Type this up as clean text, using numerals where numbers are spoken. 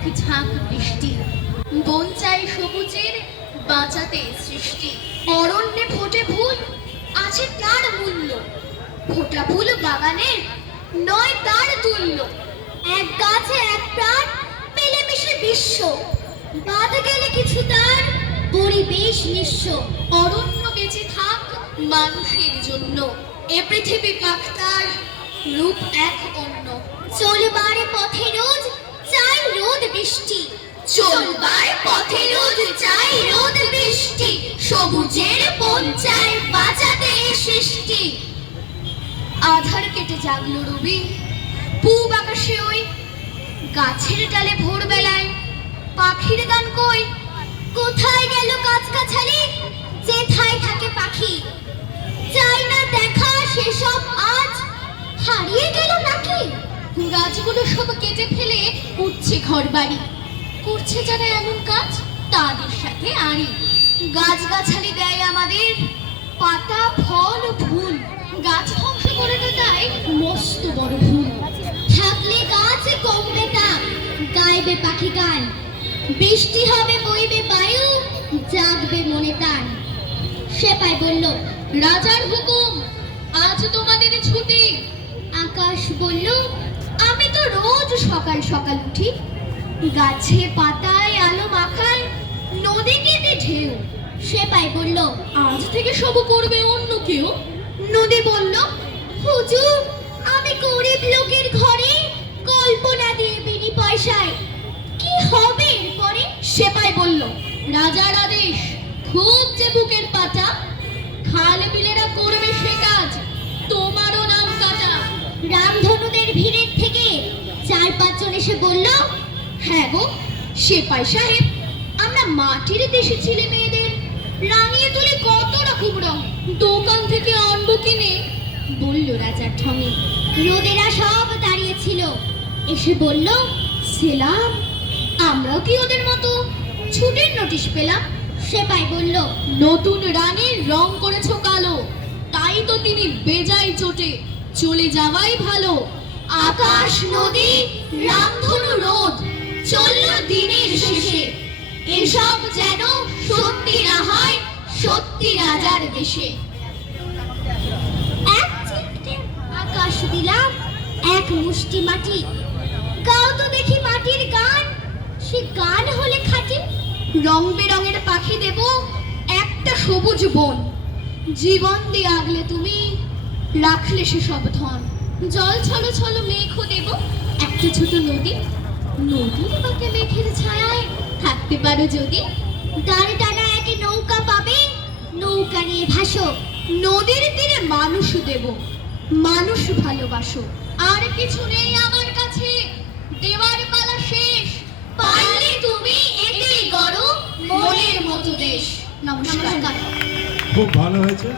এক ঝাঁক বৃষ্টি, বন চাই সবুজের বাঁচাতে সৃষ্টি। অরণ্যে ফোটে ফুল, আছে তার মূল্য, ফোটা ফুল বাগানের নয় তার তুল্য। এক গাছে এক প্রাণ, মিলেমিশে বিশ্ব, বাদ গেলে কিছু তার পরিবেশ নিঃস্ব। অরণ্য বেঁচে থাক মানুষের জন্য, এ পৃথিবী পাক তার রূপ এক অন্য। চলবার পথে রোজ চাই রোদ বৃষ্টি, চলবার পথে রোজ চাই রোদ বৃষ্টি, সবুজের বন চাই বাঁচাতে সৃষ্টি। আধার কেটে জাগলো রবি, পূব আকাশে ওই গাছের ডালে ভোরবেলায় পাখির গান কই। কোথায় গেল গাছগাছালি, যেথায় থাকে পাখি, চাই না দেখা সেসব আজ হারিয়ে গেল নাকি। গাছগুলো সব কেটে ফেলে উঠছে ঘর বাড়ি, করছে যারা এমন কাজ তাদের সাথে আড়ি। গাছগাছালি দেয় আমাদের পাতা ফল ফুল, গাছ ধ্বংস করে দেয় মস্ত বড় ভুল। থাকলে গাছ কমবে তাপ, গাইবে পাখি গান, বৃষ্টি হবে বইবে বায়ু, জাগবে মনে টান। সেপাই বলল, রাজার হুকুম, আজ তোমাদের ছুটি। আকাশ বলল, আমি তো রোজ সকাল সকাল উঠি, গাছে পাতায় আলো মাখায়, নদী কেটে ঢেউ। সেপাই বলল, আজ থেকে সব করবে অন্য কেউ। নদী বলল, হুজুর, আমি গরিব লোকের ঘরে কল্পনা দিয়ে বিনি পয়সায়, কি হবে এরপরে। সেপাই বলল, রাজার আদেশ, খুব যে বুকের পাটা, খাল বিলেরা করবে সে কাজ, তোমারও নাম কাটা। রামধনুদের ভিড়ের থেকে 4-5 জন এসে বলল, হ্যাঁ গো সেপাই সাহেব, আমরা মাটির দেশে ছেলে মেয়েদের রাঙিয়ে তুলি কত রকম রং, দোকান থেকে আনবো কিনে, বলল রাজার ঠঙে। রোদেরা সব দাঁড়িয়েছিল, এসে বলল, সেলাম, আমরাও কি ওদের মতো ছুটির নোটিশ পেলাম। সেপাই বলল, নতুন রানীর রং করেছো কালো, তাই তো তিনি বেজায় চোটে চলে যাওয়াই ভালো। আকাশ নদী রামধনু রোদ, চলল দিনের শেষে, এসব যেন সত্যি না হয় সত্যি রাজার দেশে। এক চিমটে আকাশ দিলাম, এক মুষ্টি মাটি, গাও তো দেখি মাটির গান, সে গান হলে খাঁটি। রং বেরঙের পাখি দেব একটা সবুজ বন, জীবন দিয়ে আগলে তুমি রাখলে সে সব ধন। জল ছলো ছলো মেঘও দেব একটা ছোট নদী, নদীর বাঁকে মেঘের ছায়ায় থাকতে পারো যদি। দাঁড়ে টানা এক নৌকা পাবে, নৌকা নিয়ে ভাসো, নদীর তীরে মানুষ দেব, মানুষ ভালোবাসো। আর কিছু নেই আমার কাছে, দেওয়ার পালা শেষ, পারলে তুমি এতেই করো মনের মতো দেশ। নমস্কার। খুব ভালো হয়েছে।